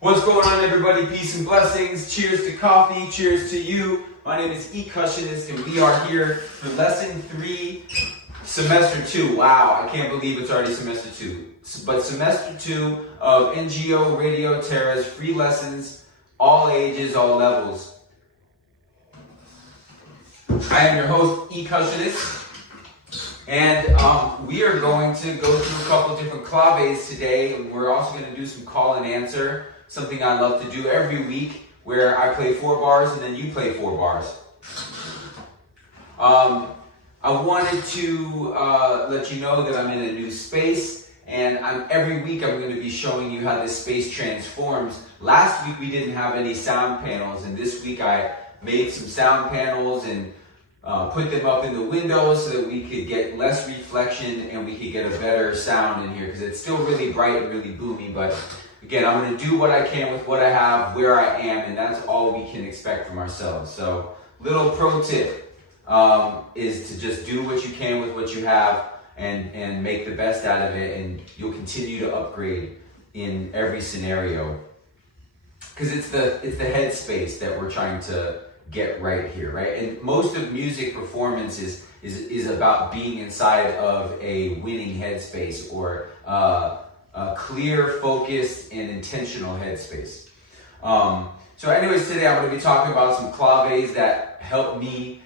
What's going on, everybody? Peace and blessings. Cheers to coffee. Cheers to you. My name is Q2, and we are here for lesson 3, semester 2. Wow, I can't believe it's already semester 2. But semester 2 of NGO Radio Terra's free lessons, all ages, all levels. I am your host, Q2, and we are going to go through a couple different claves today, and we're also going to do some call and answer. Something I love to do every week, where I play 4 bars and then you play 4 bars. I wanted to let you know that I'm in a new space, and every week I'm going to be showing you how this space transforms. Last week we didn't have any sound panels, and this week I made some sound panels and put them up in the windows so that we could get less reflection and we could get a better sound in here, because it's still really bright and really boomy, but again, I'm going to do what I can with what I have, where I am, and that's all we can expect from ourselves. So, little pro tip is to just do what you can with what you have and make the best out of it, and you'll continue to upgrade in every scenario. Because it's the headspace that we're trying to get right here, right? And most of music performance is about being inside of a winning headspace, or a clear, focused, and intentional headspace. So anyways, today I'm going to be talking about some claves that help me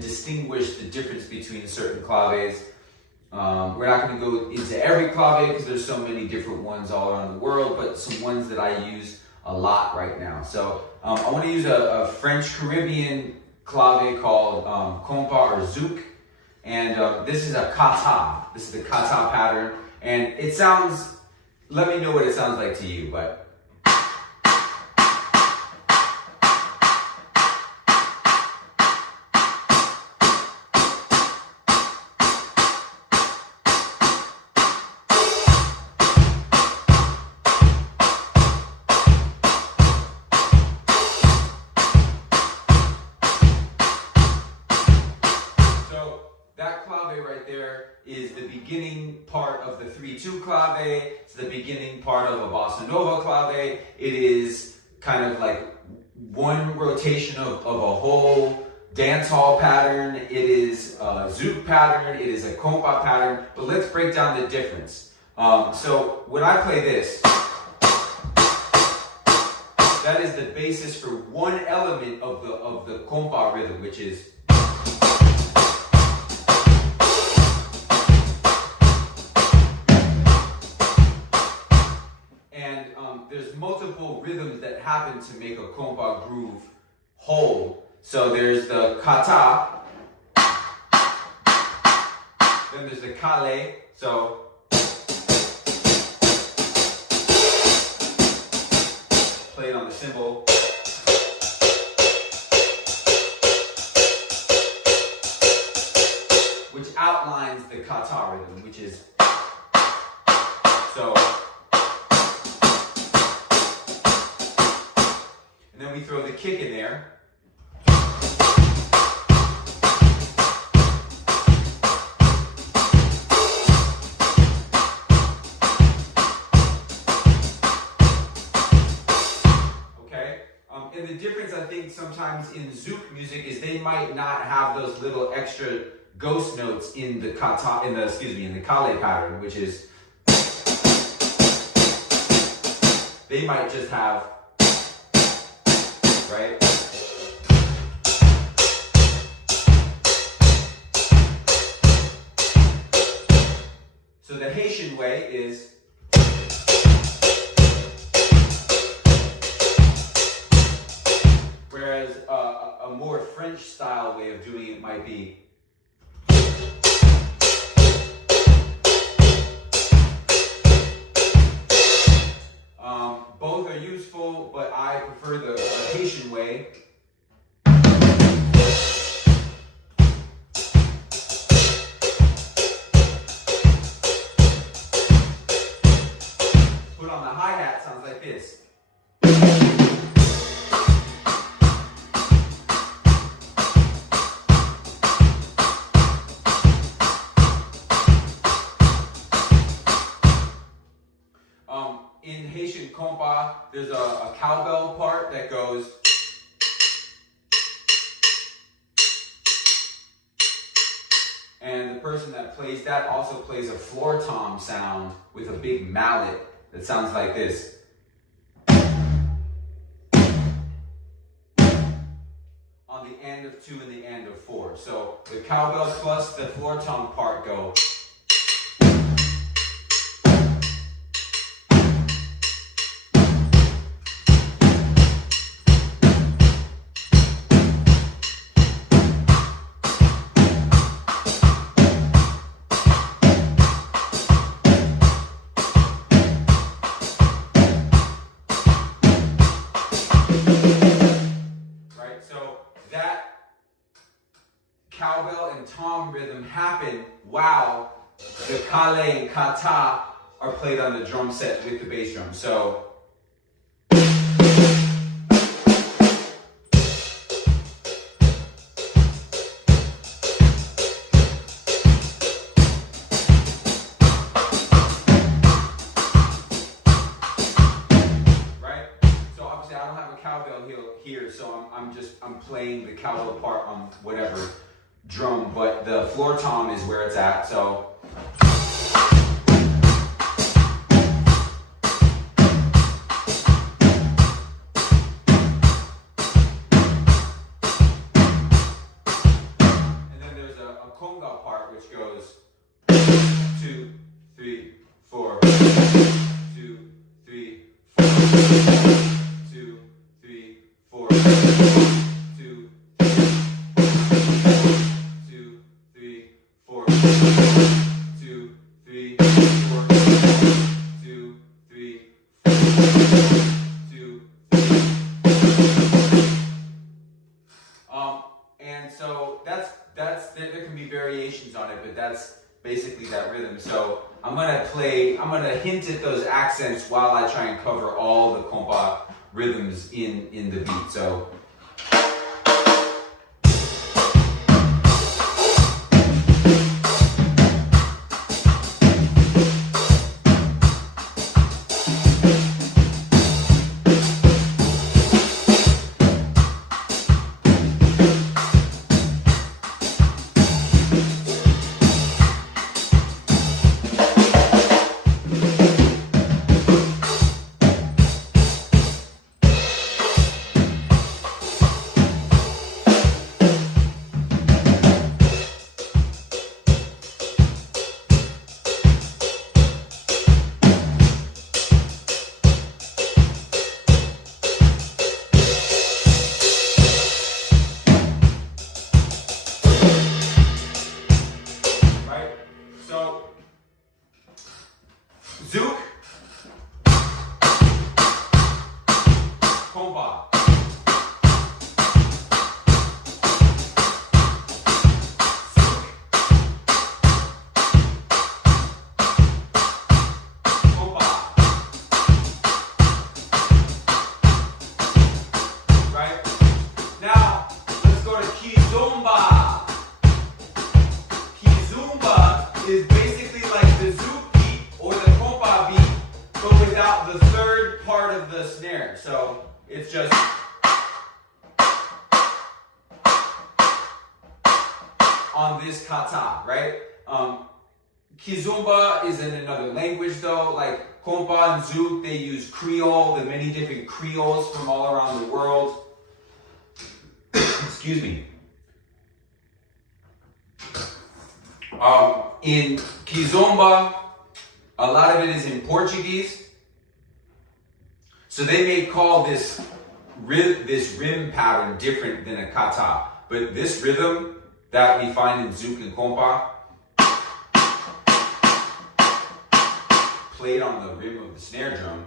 distinguish the difference between certain claves. We're not going to go into every clave because there's so many different ones all around the world, but some ones that I use a lot right now. So I want to use a French Caribbean clave called compa or zouk, and this is a kata. This is the kata pattern. And it sounds, let me know what it sounds like to you, but. That clave right there is the beginning part of the 3-2 clave. It's the beginning part of a bossa nova clave. It is kind of like one rotation of a whole dance hall pattern. It is a zouk pattern. It is a compa pattern. But let's break down the difference. So when I play this, that is the basis for one element of the compa rhythm, which is. There's multiple rhythms that happen to make a compa groove whole. So there's the kata, then there's the kale, so played on the cymbal, which outlines the kata rhythm, which is so. Then we throw the kick in there. Okay? And the difference, I think, sometimes in zouk music is they might not have those little extra ghost notes in the kata, in the kale pattern, which is they might just have. Right? So the Haitian way is whereas a more French style way of doing it might be both are useful, but I prefer the Haitian way. Put on the hi-hat, sounds like this. In Haitian compa, there's a cowbell part that goes. And the person that plays that also plays a floor tom sound with a big mallet that sounds like this. On the end of 2 and the end of 4. So the cowbell plus the floor tom part go. Cowbell and tom rhythm happen while the kale and kata are played on the drum set with the bass drum. So obviously I don't have a cowbell here, so I'm playing the cowbell part on whatever drum, but the floor tom is where it's at. So and then there's a conga part which goes 2, 3, 4, 2, 3, 4, 2, 3, 4, 2, and so that's there can be variations on it, but that's basically that rhythm. So I'm gonna hint at those accents while I try and cover all the compa rhythms in the beat. So Zouk, compa. Right? Now, let's go to Kizomba. Kizomba is basically like the Zouk beat or the compa beat, but without the third part of the snare. So it's just on this kata, right? Kizomba is in another language though, like compa and Zouk, they use Creole, the many different Creoles from all around the world. Excuse me. In Kizomba, a lot of it is in Portuguese. So they may call this rim pattern different than a kata. But this rhythm that we find in Zouk and compa, played on the rim of the snare drum,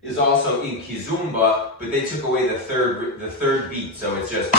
is also in Kizomba, but they took away the third beat. So it's just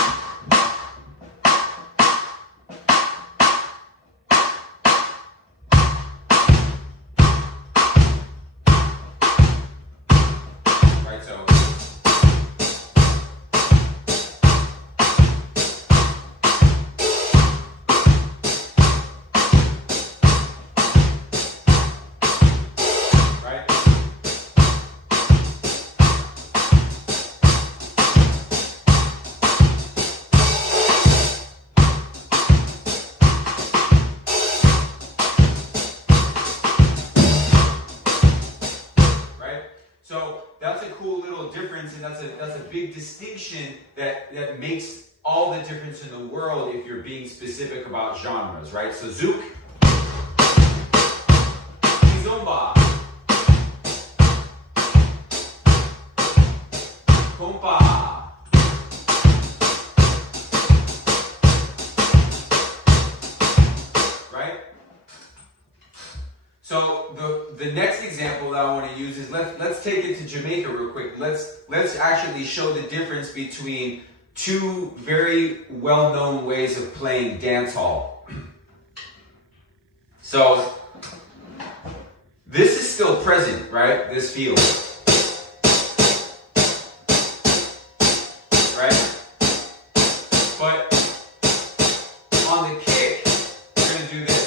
So that's a cool little difference, and that's a big distinction that makes all the difference in the world if you're being specific about genres, right? So zouk, kizomba, compa. So the next example that I want to use is let's take it to Jamaica real quick. Let's actually show the difference between two very well-known ways of playing dancehall. So this is still present, right? This feel. Right? But on the kick, we're going to do this.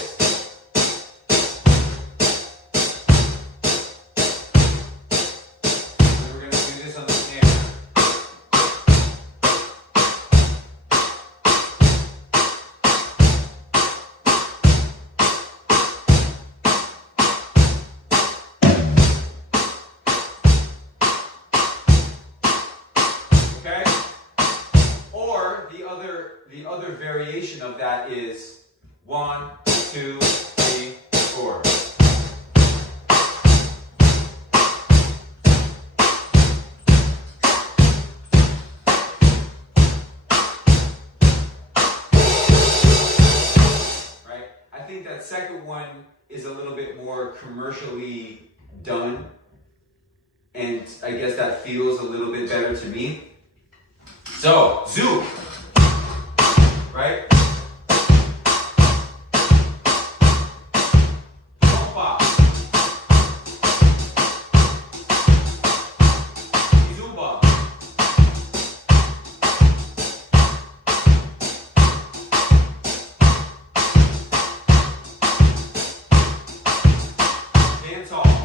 The other variation of that is 1, 2, 3, 4. Right? I think that second one is a little bit more commercially done, and I guess that feels a little bit better to me. So, zouk. Right? Compa. Kizomba. Dancehall.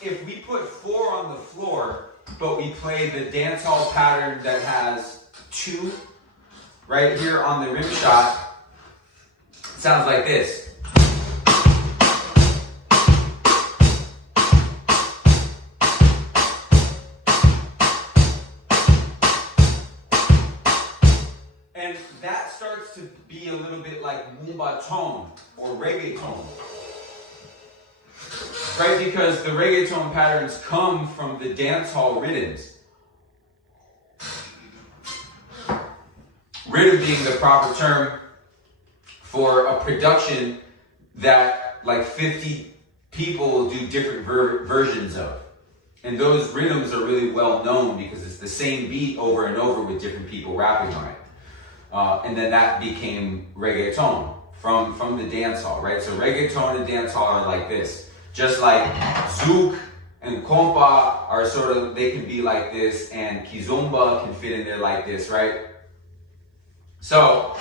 If we put 4 on the floor, but we play the dancehall pattern that has 2 right here on the rim shot, it sounds like this. And that starts to be a little bit like mumbaton or reggaeton. Right, because the reggaeton patterns come from the dancehall rhythms. Rhythm being the proper term for a production that like 50 people do different versions of. And those rhythms are really well known because it's the same beat over and over with different people rapping on it. And then that became reggaeton from the dancehall, right? So reggaeton and dancehall are like this. Just like zouk and compa are sort of, they can be like this, and kizomba can fit in there like this, right? So,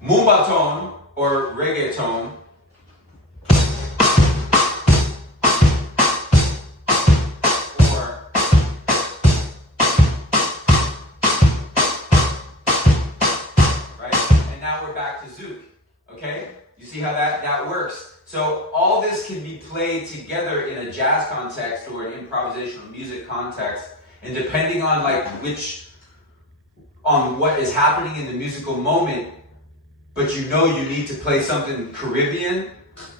mumbaton or reggaeton okay? You see how that works? So all this can be played together in a jazz context or an improvisational music context, and depending on what is happening in the musical moment, but you know you need to play something Caribbean,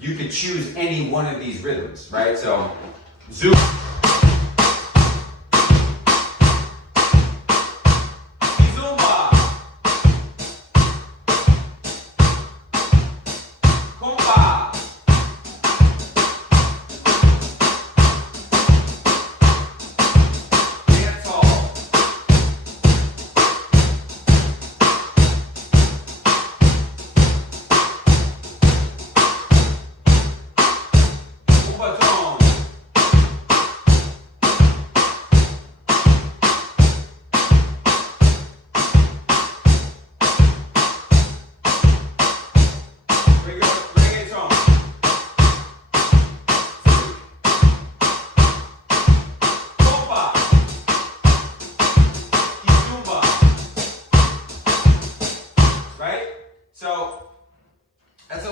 you could choose any one of these rhythms, right? So, zouk.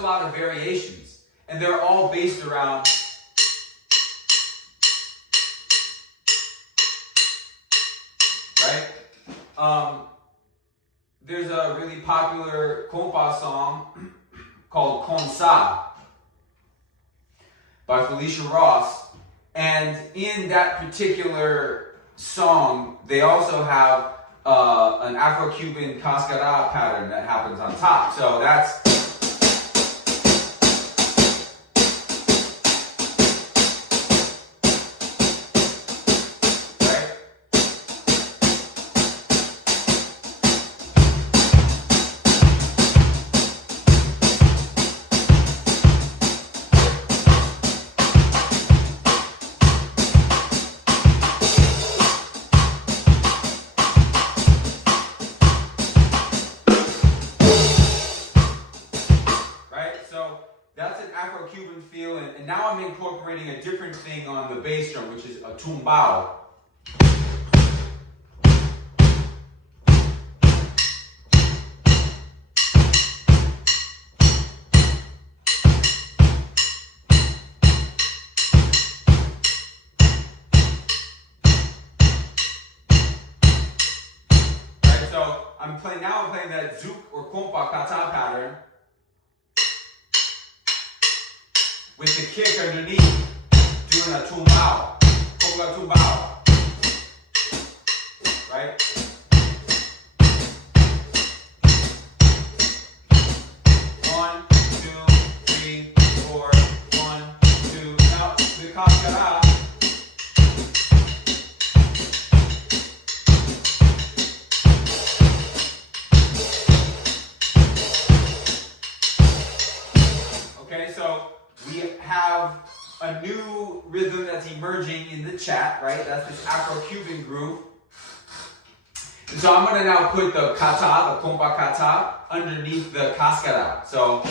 lot of variations, and they're all based around right. There's a really popular compa song called Con Sa by Felicia Ross, and in that particular song, they also have an Afro-Cuban cascada pattern that happens on top. So that's Afro-Cuban feel, and now I'm incorporating a different thing on the bass drum, which is a tumbao. Right, so I'm playing that zouk or compa kata pattern with the kick underneath, doing a tumbao, conga tumbao, right? One, two, three, four, 1, 2. Now the cascada. Okay, so we have a new rhythm that's emerging in the chat, right? That's this Afro-Cuban groove. And so I'm going to now put the kata, the compa kata, underneath the cascada. So,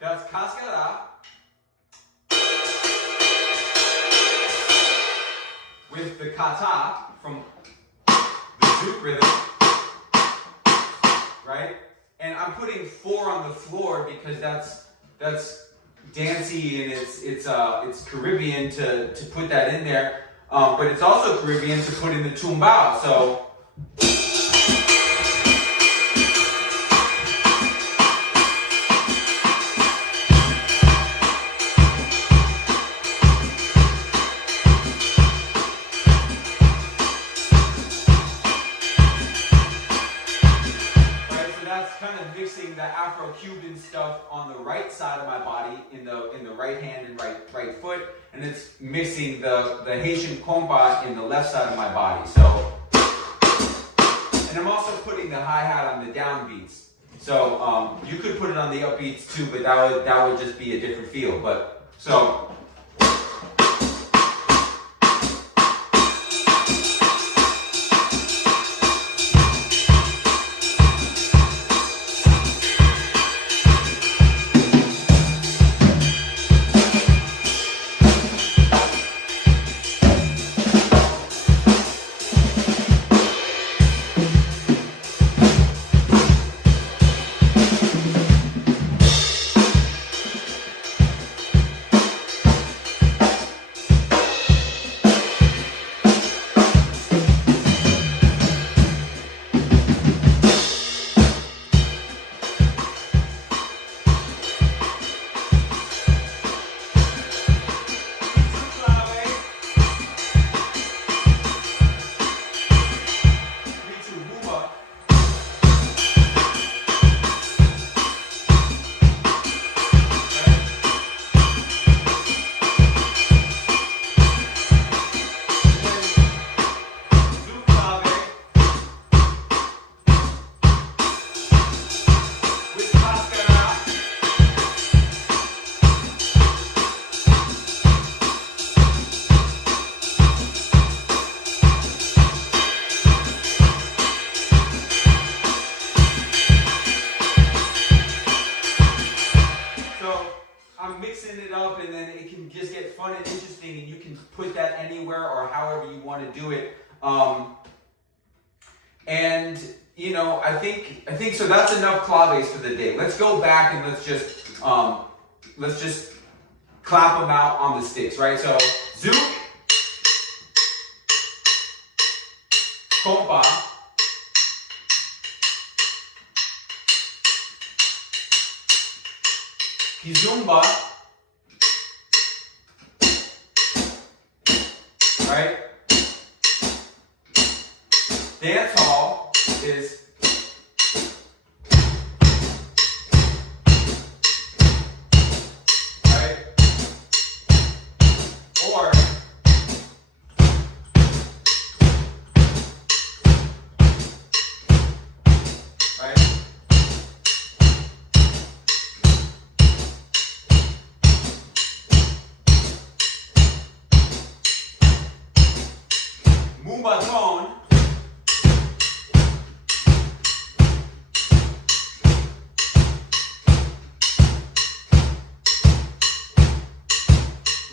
that's cascada with the kata from the zouk rhythm, right? And I'm putting 4 on the floor because that's dancey and it's Caribbean to put that in there, but it's also Caribbean to put in the tumbao. So. Mixing the Afro-Cuban stuff on the right side of my body, in the right hand and right foot, and it's mixing the Haitian compa in the left side of my body. So, and I'm also putting the hi-hat on the downbeats. So you could put it on the upbeats too, but that would just be a different feel. But so. I'm mixing it up, and then it can just get fun and interesting, and you can put that anywhere or however you want to do it. And you know, I think so. That's enough claves for the day. Let's go back and let's just clap them out on the sticks, right? So zouk, compa, kizumba, right? Dance hall is right, or right. Mumbaton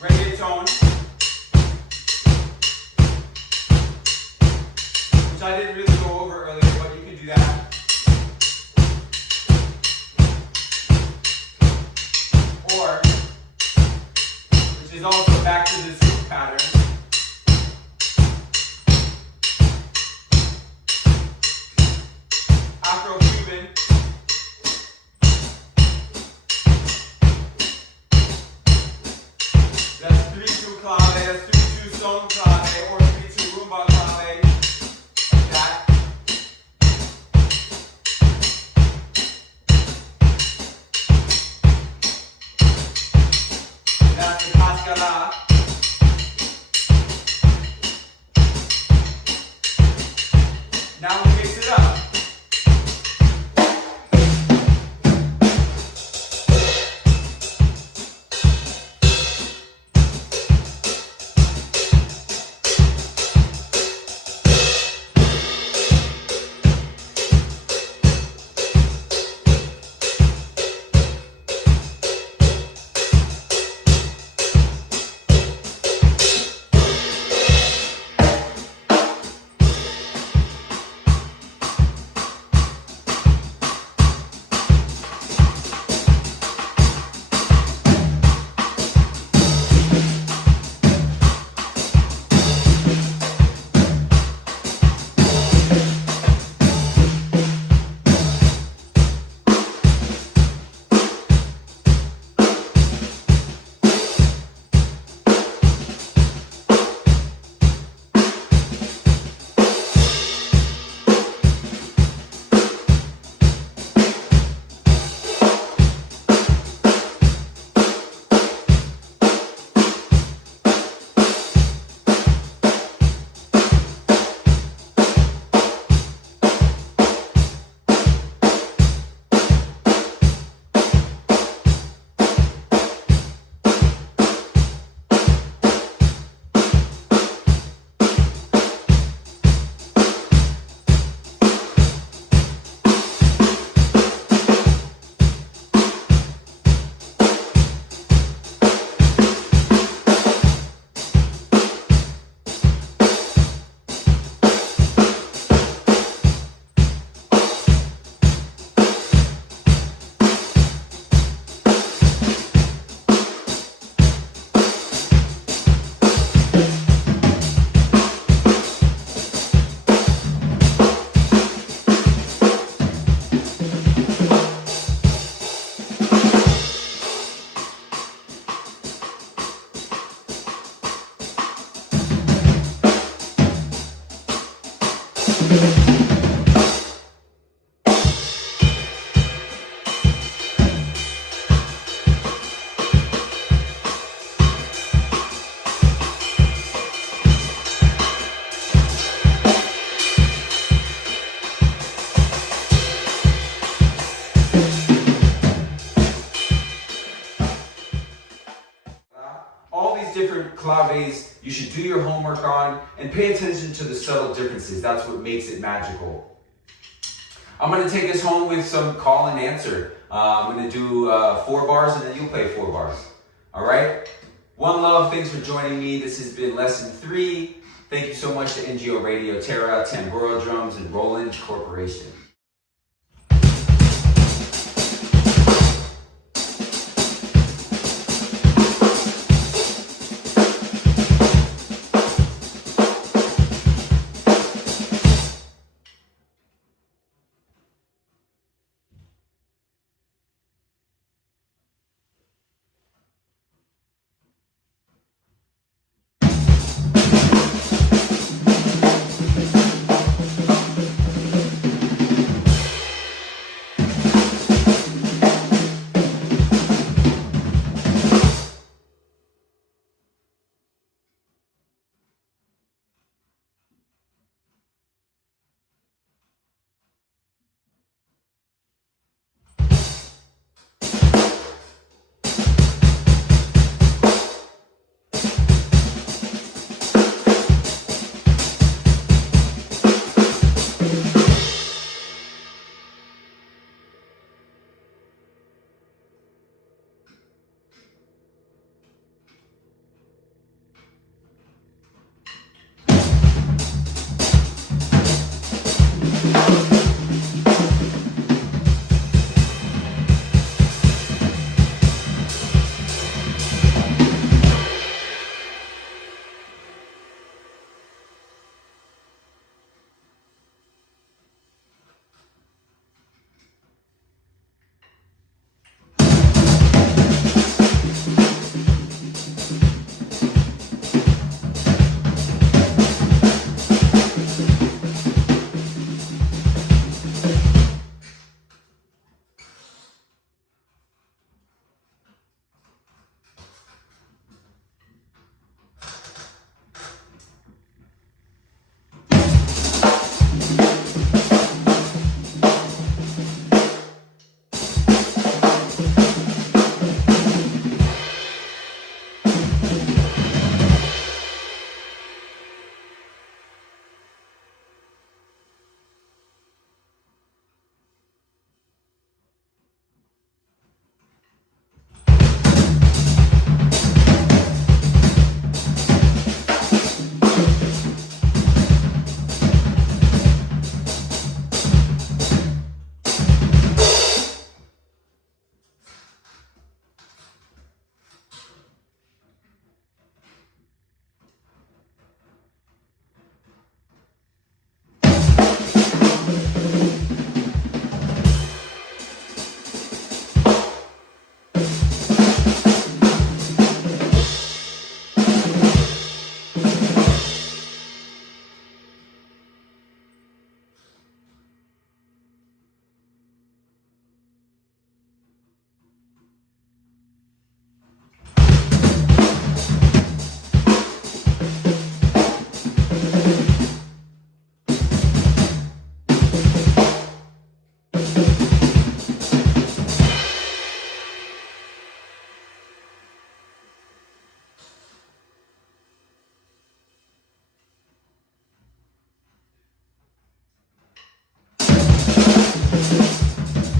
reggaeton, which I didn't really go over earlier, but you can do that. Or, which is also back to the zouk pattern. Afro Cuban. That's 3-2 clave, 3-2 son clave, or 3-2 rumba clave, like that. And that's the cascada. Now we mix it up. Different claves you should do your homework on and pay attention to the subtle differences. That's what makes it magical. I'm going to take us home with some call and answer. I'm going to do 4 bars and then you'll play 4 bars. All right? One love. Thanks for joining me. This has been lesson 3. Thank you so much to NGO Radio, Terra, Tamburo Drums, and Roland Corporation.